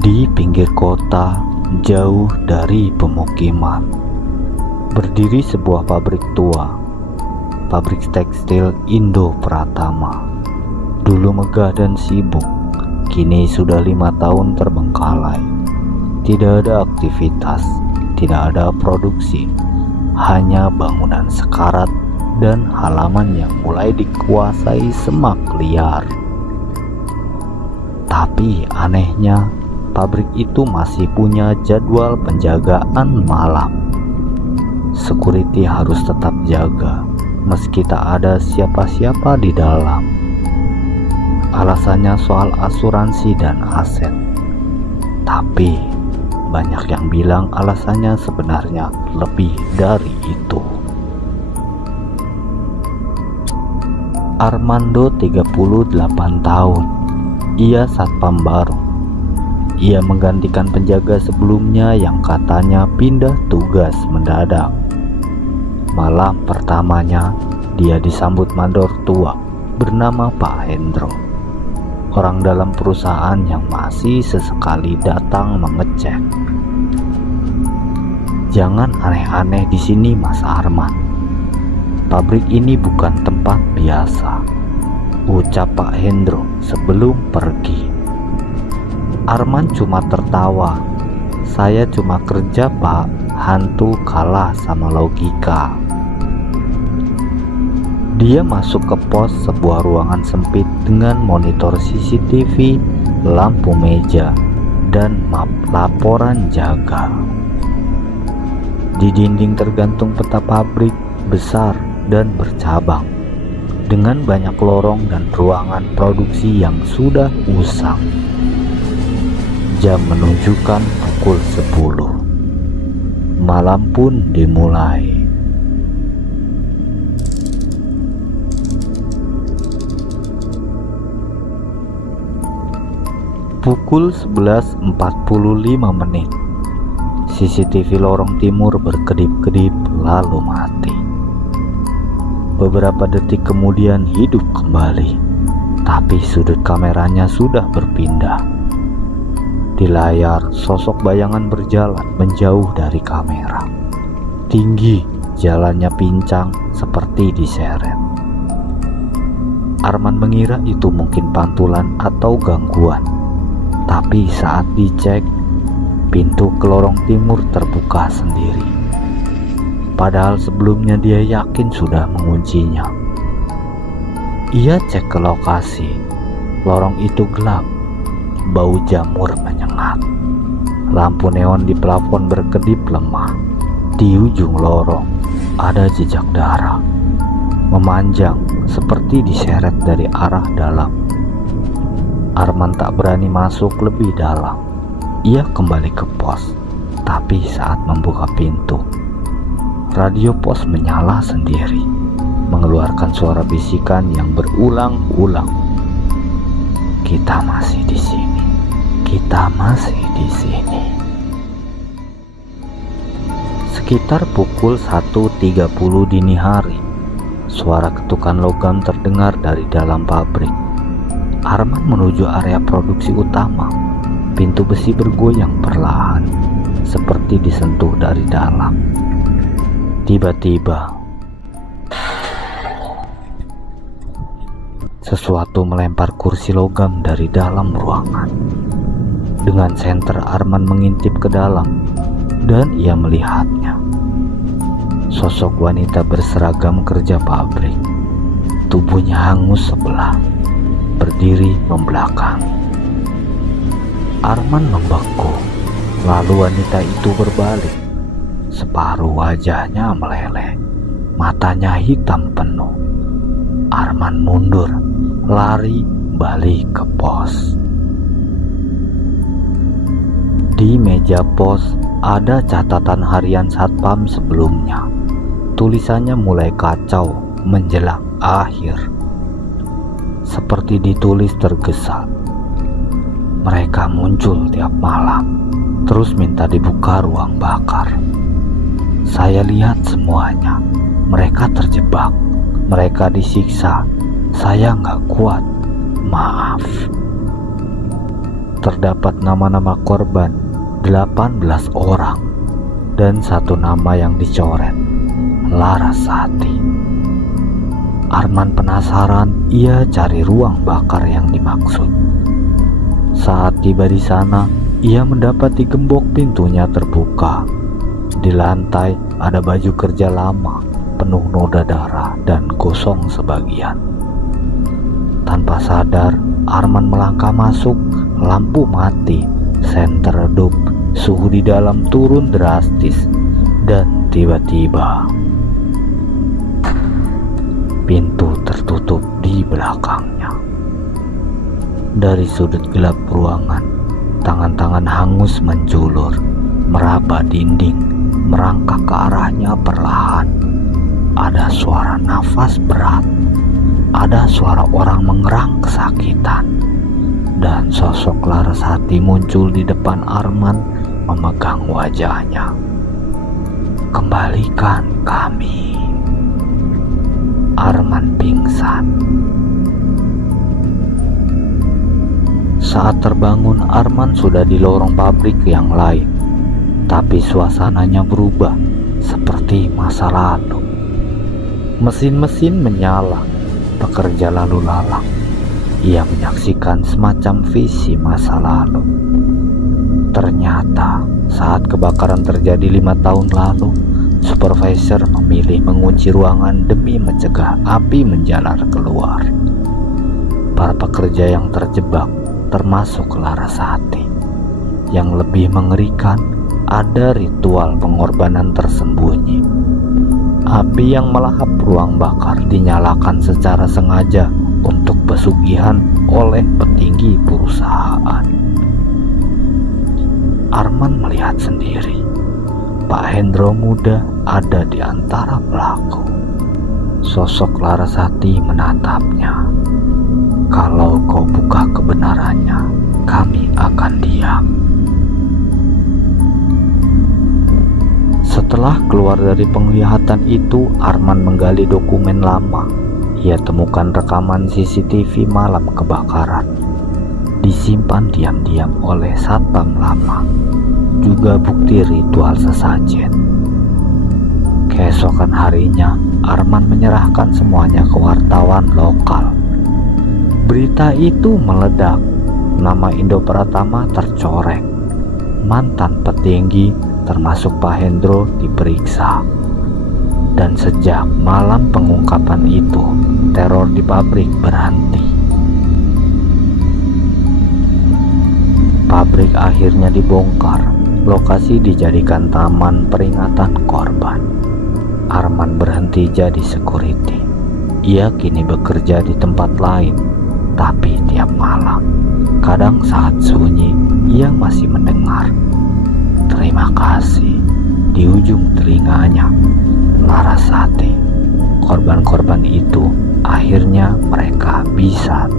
Di pinggir kota, jauh dari pemukiman, berdiri sebuah pabrik tua, pabrik tekstil Indo Pratama. Dulu megah dan sibuk, kini sudah 5 tahun terbengkalai. Tidak ada aktivitas, tidak ada produksi, hanya bangunan sekarat dan halaman yang mulai dikuasai semak liar. Tapi anehnya, pabrik itu masih punya jadwal penjagaan malam. Security harus tetap jaga meski tak ada siapa-siapa di dalam. Alasannya soal asuransi dan aset. Tapi banyak yang bilang alasannya sebenarnya lebih dari itu. Armando 38 tahun. Ia satpam baru. Ia menggantikan penjaga sebelumnya yang katanya pindah tugas mendadak. Malam pertamanya, dia disambut mandor tua bernama Pak Hendro, orang dalam perusahaan yang masih sesekali datang mengecek. "Jangan aneh-aneh di sini, Mas Arman. Pabrik ini bukan tempat biasa," ucap Pak Hendro sebelum pergi. Arman cuma tertawa. "Saya cuma kerja, Pak. Hantu kalah sama logika." Dia masuk ke pos, sebuah ruangan sempit dengan monitor CCTV, lampu meja, dan map laporan jaga. Di dinding tergantung peta pabrik besar dan bercabang, dengan banyak lorong dan ruangan produksi yang sudah usang. Jam menunjukkan pukul 10. Malam pun dimulai. Pukul 11.45 menit. CCTV lorong timur berkedip-kedip lalu mati. Beberapa detik kemudian hidup kembali, tapi sudut kameranya sudah berpindah. Di layar, sosok bayangan berjalan menjauh dari kamera. Tinggi, jalannya pincang seperti diseret. Arman mengira itu mungkin pantulan atau gangguan. Tapi saat dicek, pintu ke lorong timur terbuka sendiri. Padahal sebelumnya dia yakin sudah menguncinya. Ia cek ke lokasi. Lorong itu gelap. Bau jamur menyengat. Lampu neon di plafon berkedip lemah. Di ujung lorong ada jejak darah, memanjang seperti diseret dari arah dalam. Arman tak berani masuk lebih dalam. Ia kembali ke pos, tapi saat membuka pintu, radio pos menyala sendiri, mengeluarkan suara bisikan yang berulang-ulang. "Kita masih di sini. Kita masih di sini." Sekitar pukul 1.30 dini hari, suara ketukan logam terdengar dari dalam pabrik. Arman menuju area produksi utama. Pintu besi bergoyang perlahan, seperti disentuh dari dalam. Tiba-tiba, sesuatu melempar kursi logam dari dalam ruangan. Dengan senter, Arman mengintip ke dalam, dan ia melihatnya. Sosok wanita berseragam kerja pabrik. Tubuhnya hangus sebelah, berdiri membelakangi. Arman membeku. Lalu wanita itu berbalik. Separuh wajahnya meleleh, matanya hitam penuh. Arman mundur, lari balik ke pos. Di meja pos ada catatan harian satpam sebelumnya. Tulisannya mulai kacau menjelang akhir, seperti ditulis tergesa. Mereka muncul tiap malam, terus minta dibuka ruang bakar. Saya lihat semuanya. Mereka terjebak, mereka disiksa. Saya nggak kuat, maaf. terdapat nama-nama korban 18 orang dan satu nama yang dicoret, Larasati. Arman penasaran, ia cari ruang bakar yang dimaksud. Saat tiba di sana, ia mendapati gembok pintunya terbuka. Di lantai ada baju kerja lama, penuh noda darah dan gosong sebagian. Tanpa sadar, Arman melangkah masuk, lampu mati, senter redup, suhu di dalam turun drastis, dan tiba-tiba pintu tertutup di belakangnya. Dari sudut gelap ruangan, tangan-tangan hangus menjulur, meraba dinding, merangkak ke arahnya perlahan. Ada suara nafas berat, ada suara orang mengerang kesakitan, dan sosok Larasati muncul di depan Arman memegang wajahnya. "Kembalikan kami." Arman pingsan. Saat terbangun, Arman sudah di lorong pabrik yang lain, tapi suasananya berubah seperti masa lalu. Mesin-mesin menyala, pekerja lalu lalang. Ia menyaksikan semacam visi masa lalu. Ternyata saat kebakaran terjadi 5 tahun lalu, supervisor memilih mengunci ruangan demi mencegah api menjalar keluar. Para pekerja yang terjebak, termasuk Larasati. Yang lebih mengerikan, ada ritual pengorbanan tersembunyi. Api yang melahap ruang bakar dinyalakan secara sengaja untuk pesugihan oleh petinggi perusahaan. Arman melihat sendiri, Pak Hendro muda ada di antara pelaku. Sosok Larasati menatapnya. "Kalau kau buka kebenarannya, kami akan diam." Setelah keluar dari penglihatan itu, Arman menggali dokumen lama. Ia temukan rekaman CCTV malam kebakaran, disimpan diam-diam oleh satpam lama, juga bukti ritual sesajen. Keesokan harinya, Arman menyerahkan semuanya ke wartawan lokal. Berita itu meledak, nama Indo Pratama tercoreng. Mantan petinggi termasuk Pak Hendro diperiksa. Dan sejak malam pengungkapan itu, teror di pabrik berhenti. Pabrik akhirnya dibongkar, lokasi dijadikan taman peringatan korban. Arman berhenti jadi security. Ia kini bekerja di tempat lain, tapi tiap malam, kadang saat sunyi, ia masih mendengar "Terima kasih" di ujung telinganya. Larasati. Korban-korban itu akhirnya mereka bisa